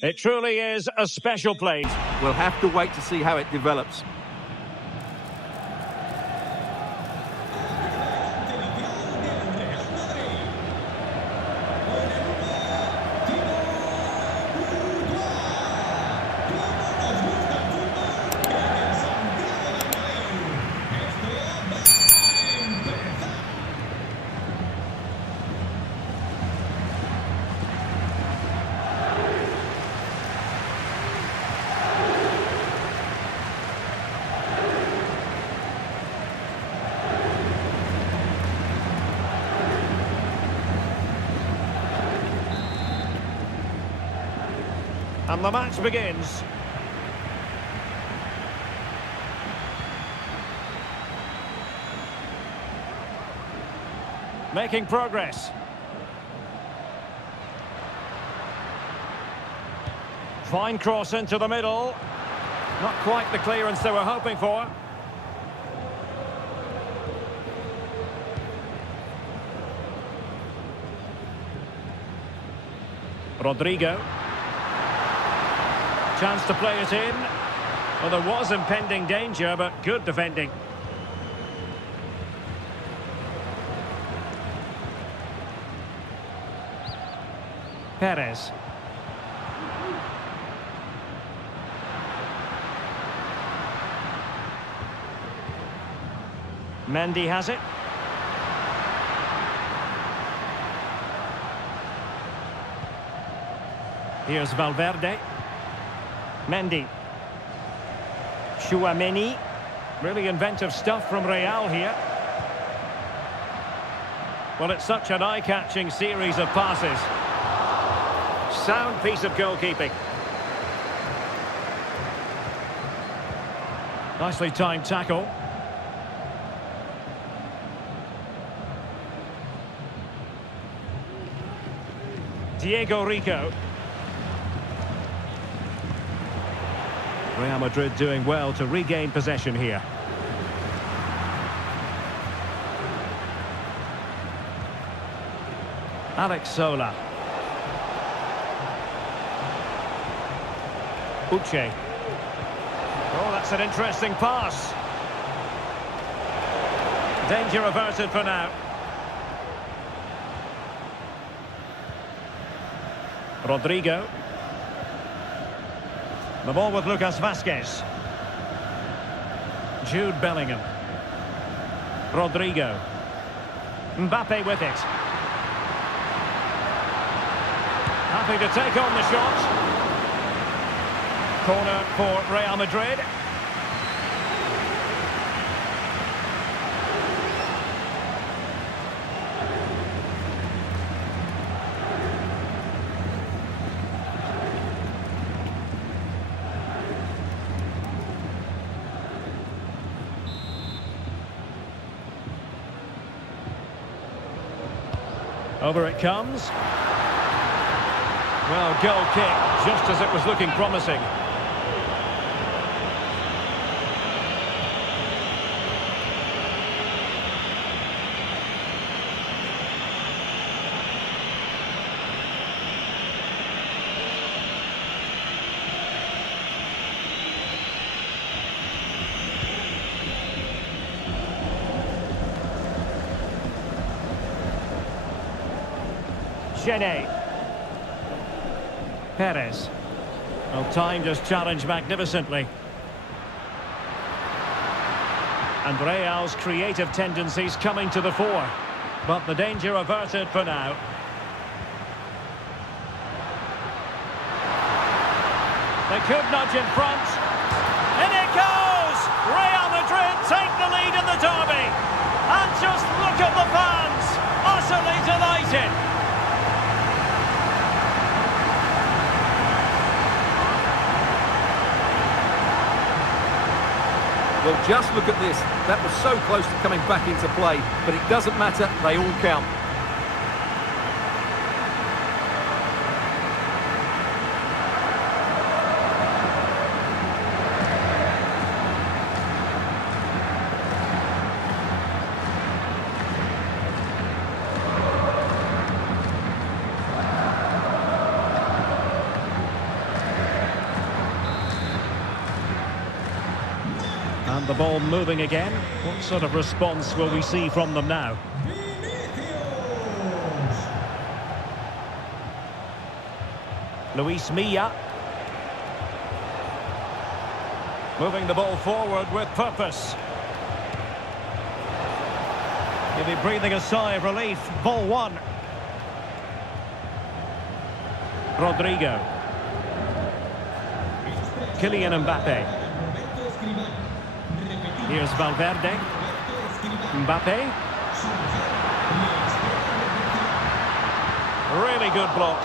It truly is a special place. We'll have to wait to see how it develops. And the match begins. Making progress. Fine cross into the middle. Not quite the clearance they were hoping for. Rodrigo. Chance to play it in. Well, there was impending danger, but good defending. Perez. Mendy has it. Here's Valverde. Mendy. Chouameni. Really inventive stuff from Real here. Well, it's such an eye-catching series of passes. Sound piece of goalkeeping. Nicely timed tackle. Diego Rico. Real Madrid doing well to regain possession here. Alex Sola. Uche. Oh, that's an interesting pass. Danger averted for now. Rodrigo. The ball with Lucas Vazquez. Jude Bellingham. Rodrigo. Mbappe with it. Happy to take on the shot. Corner for Real Madrid. Over it comes. Well, goal kick, just as it was looking promising. Chene. Perez. Well, timed his challenge magnificently. And Real's creative tendencies coming to the fore. But the danger averted for now. They could nudge in front. In it goes! Real Madrid take the lead in the derby. And just look at the fans. Utterly delighted. Well, just look at this. That was so close to coming back into play, but it doesn't matter. They all count. The ball moving again. What sort of response will we see from them now? Luis Milla. Moving the ball forward with purpose. He'll be breathing a sigh of relief. Ball one. Rodrigo. Kylian Mbappe. Here's Valverde. Mbappe. Really good block.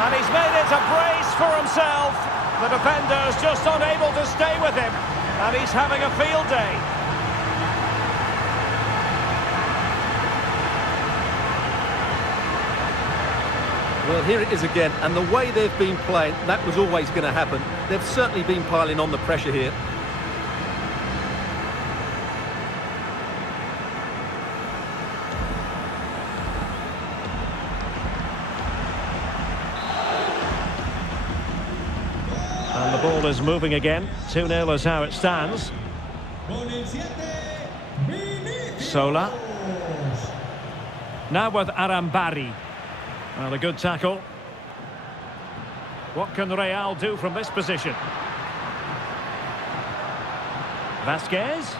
And he's made it a brace for himself. The defender's just unable to stay with him. And he's having a field day. Well, here it is again, and the way they've been playing, that was always going to happen. They've certainly been piling on the pressure here. And the ball is moving again. 2-0 is how it stands. Sola. Now with Arambari. Well, a good tackle. What can Real do from this position? Vasquez.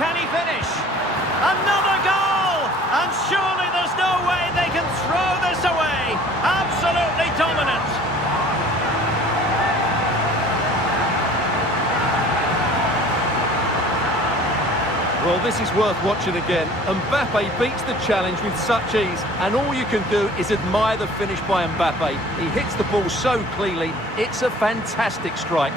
Can he finish? Another goal! And surely there's no way they can throw this away. Absolutely dominant. Well, this is worth watching again. Mbappe beats the challenge with such ease, and all you can do is admire the finish by Mbappe. He hits the ball so cleanly, it's a fantastic strike.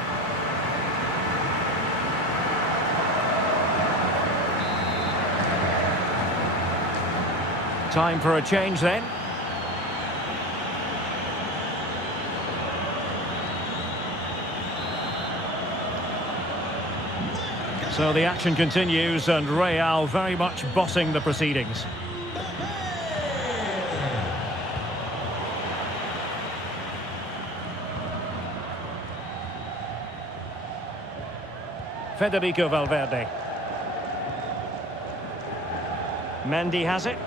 Time for a change then. So the action continues and Real very much bossing the proceedings. Federico Valverde. Mendy has it.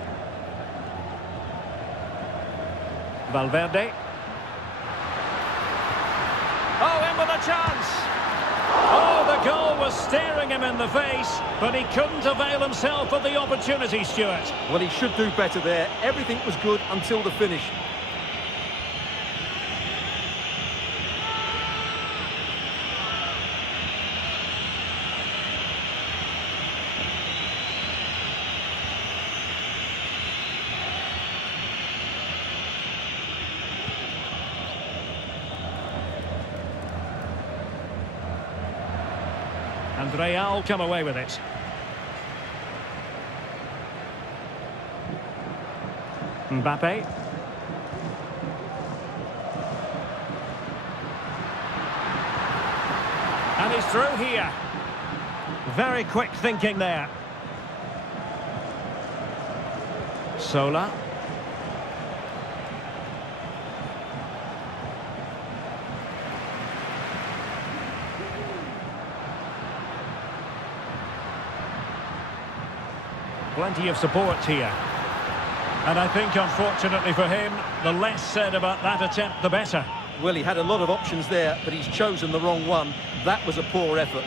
Valverde. Oh, in with a chance. Oh, the goal was staring him in the face, but he couldn't avail himself of the opportunity, Stuart. Well, he should do better there. Everything was good until the finish. And Real come away with it. Mbappe. And he's through here. Very quick thinking there. Sola. Plenty of support here. And I think, unfortunately for him, the less said about that attempt, the better. Well, he had a lot of options there, but he's chosen the wrong one. That was a poor effort.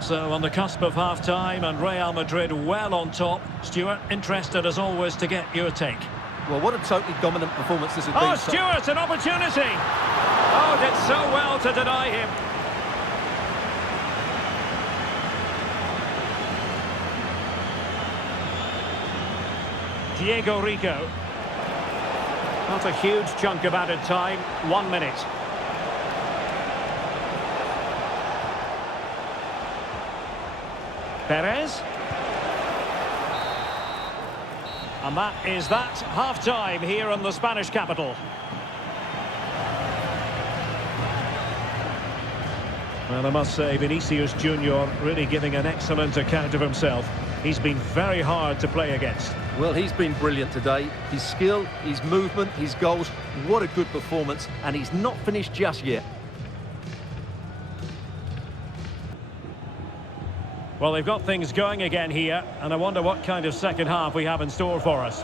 So on the cusp of half-time and Real Madrid well on top. Stuart, interested as always to get your take. Well, what a totally dominant performance this has been. Oh, Stuart, an opportunity! Oh, did so well to deny him. Diego Rico. Not a huge chunk of added time. 1 minute. Perez. And that is that, half-time here in the Spanish capital. Well, I must say, Vinicius Junior really giving an excellent account of himself. He's been very hard to play against. Well, he's been brilliant today. His skill, his movement, his goals, what a good performance. And he's not finished just yet. Well, they've got things going again here, and I wonder what kind of second half we have in store for us.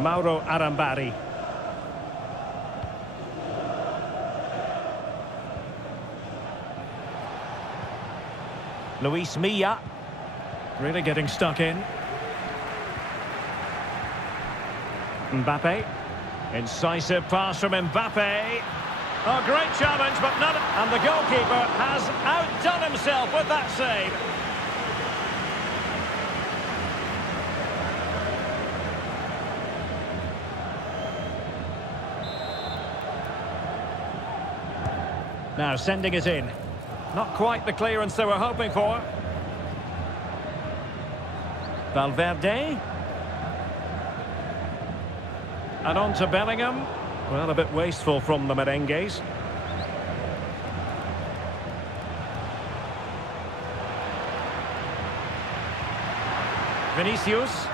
Mauro Arambari. Luis Milla. Really getting stuck in. Mbappe. Incisive pass from Mbappe. Oh, great challenge, but none. And the goalkeeper has outdone himself with that save. Now sending it in. Not quite the clearance they were hoping for. Valverde. And on to Bellingham. Well, a bit wasteful from the merengues. Vinicius.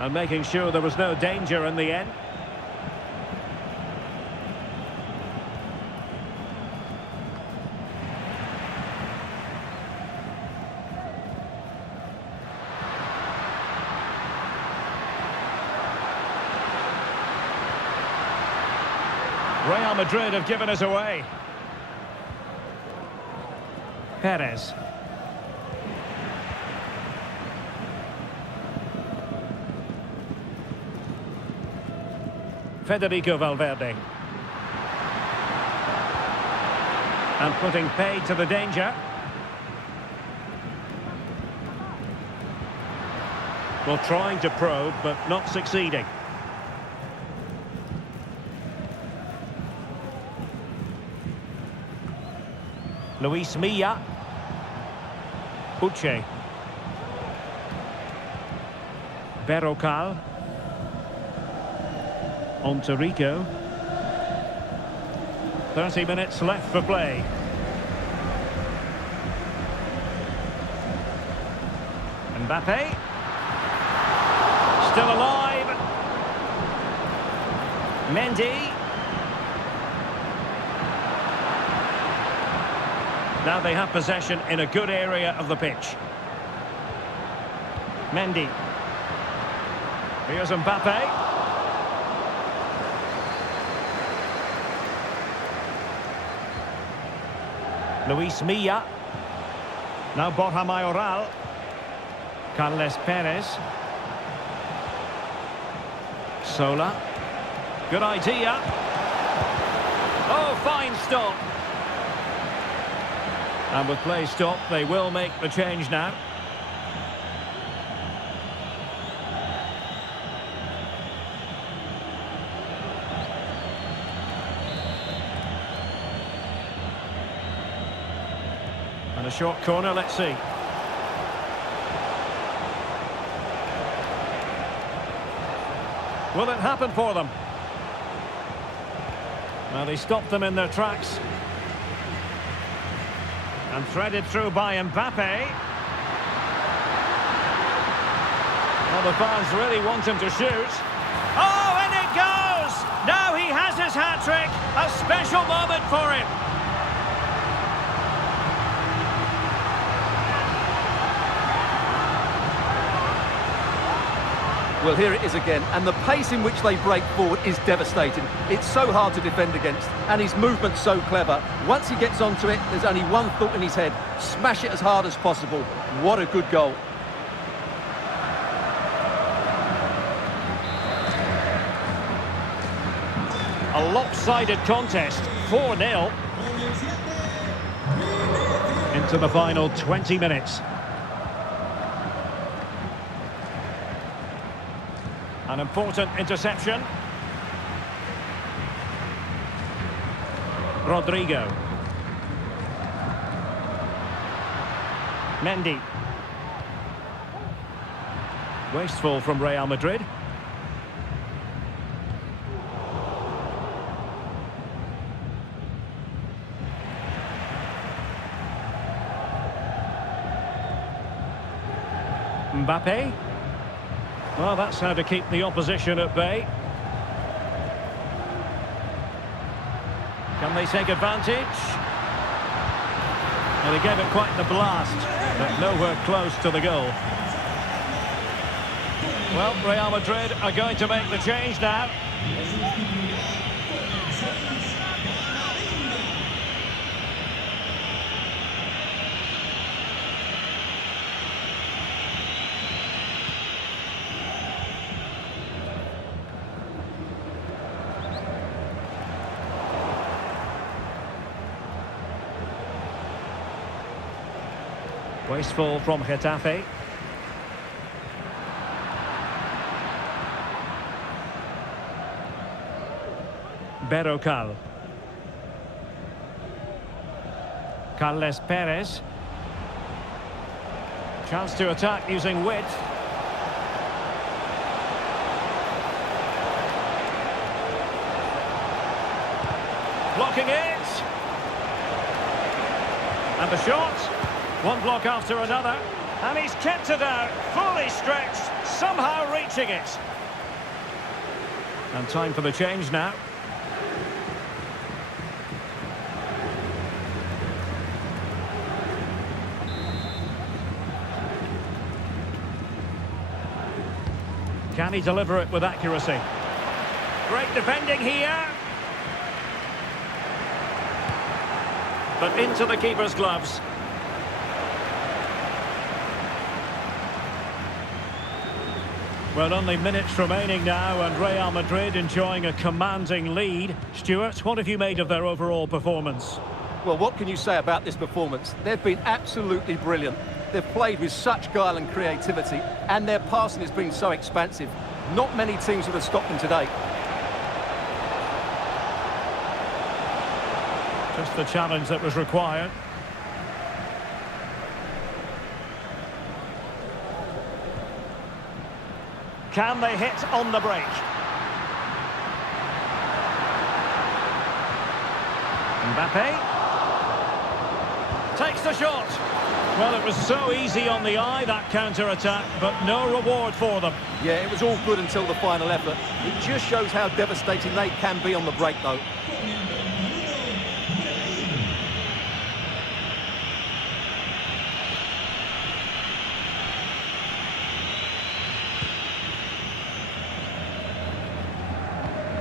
And making sure there was no danger in the end. Real Madrid have given us away. Perez. Federico Valverde. And putting paid to the danger. Well, trying to probe, but not succeeding. Luis Milla. Uche. Berrocal. On to Rico. 30 minutes left for play. Mbappe. Still alive. Mendy. Now they have possession in a good area of the pitch. Mendy. Here's Mbappe. Luis Milla. Now Borja Mayoral. Carles Perez. Sola. Good idea. Oh, fine stop. And with play stopped, they will make the change now. And a short corner, let's see. Will it happen for them? Well, he stopped them in their tracks. And threaded through by Mbappe. Well, the fans really want him to shoot. Oh, and it goes! Now he has his hat-trick. A special moment for him. Well, here it is again, and the pace in which they break forward is devastating. It's so hard to defend against, and his movement's so clever. Once he gets onto it, there's only one thought in his head: smash it as hard as possible. What a good goal. A lopsided contest, 4-0. Into the final 20 minutes. An important interception. Rodrigo. Mendy. Wasteful from Real Madrid. Mbappe. Well, that's how to keep the opposition at bay. Can they take advantage? Well, he gave it quite the blast, but nowhere close to the goal. Well, Real Madrid are going to make the change now. Wasteful from Getafe. Berrocal. Carles Perez. Chance to attack using width. Blocking it. And the shot. One block after another. And he's kept it out, fully stretched, somehow reaching it. And time for the change now. Can he deliver it with accuracy? Great defending here. But into the keeper's gloves. Well, only minutes remaining now, and Real Madrid enjoying a commanding lead. Stuart, what have you made of their overall performance? Well, what can you say about this performance? They've been absolutely brilliant. They've played with such guile and creativity, and their passing has been so expansive. Not many teams would have stopped them today. Just the challenge that was required. Can they hit on the break? Mbappe takes the shot. Well, it was so easy on the eye, that counter-attack, but no reward for them. Yeah, it was all good until the final effort. It just shows how devastating they can be on the break, though.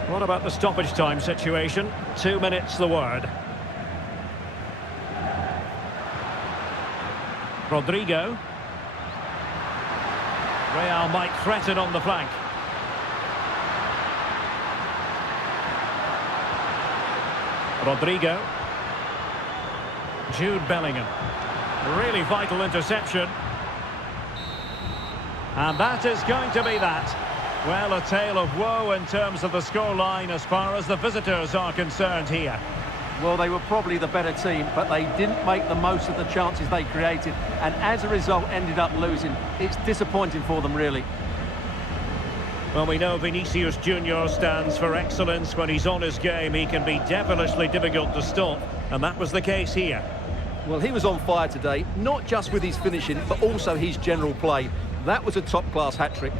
What about the stoppage time situation? 2 minutes the word. Rodrigo. Real might threaten on the flank. Rodrigo. Jude Bellingham. Really vital interception. And that is going to be that. Well, a tale of woe in terms of the scoreline as far as the visitors are concerned here. Well, they were probably the better team, but they didn't make the most of the chances they created, and as a result ended up losing. It's disappointing for them, really. Well, we know Vinicius Junior stands for excellence. When he's on his game, he can be devilishly difficult to stop, and that was the case here. Well, he was on fire today, not just with his finishing, but also his general play. That was a top-class hat-trick.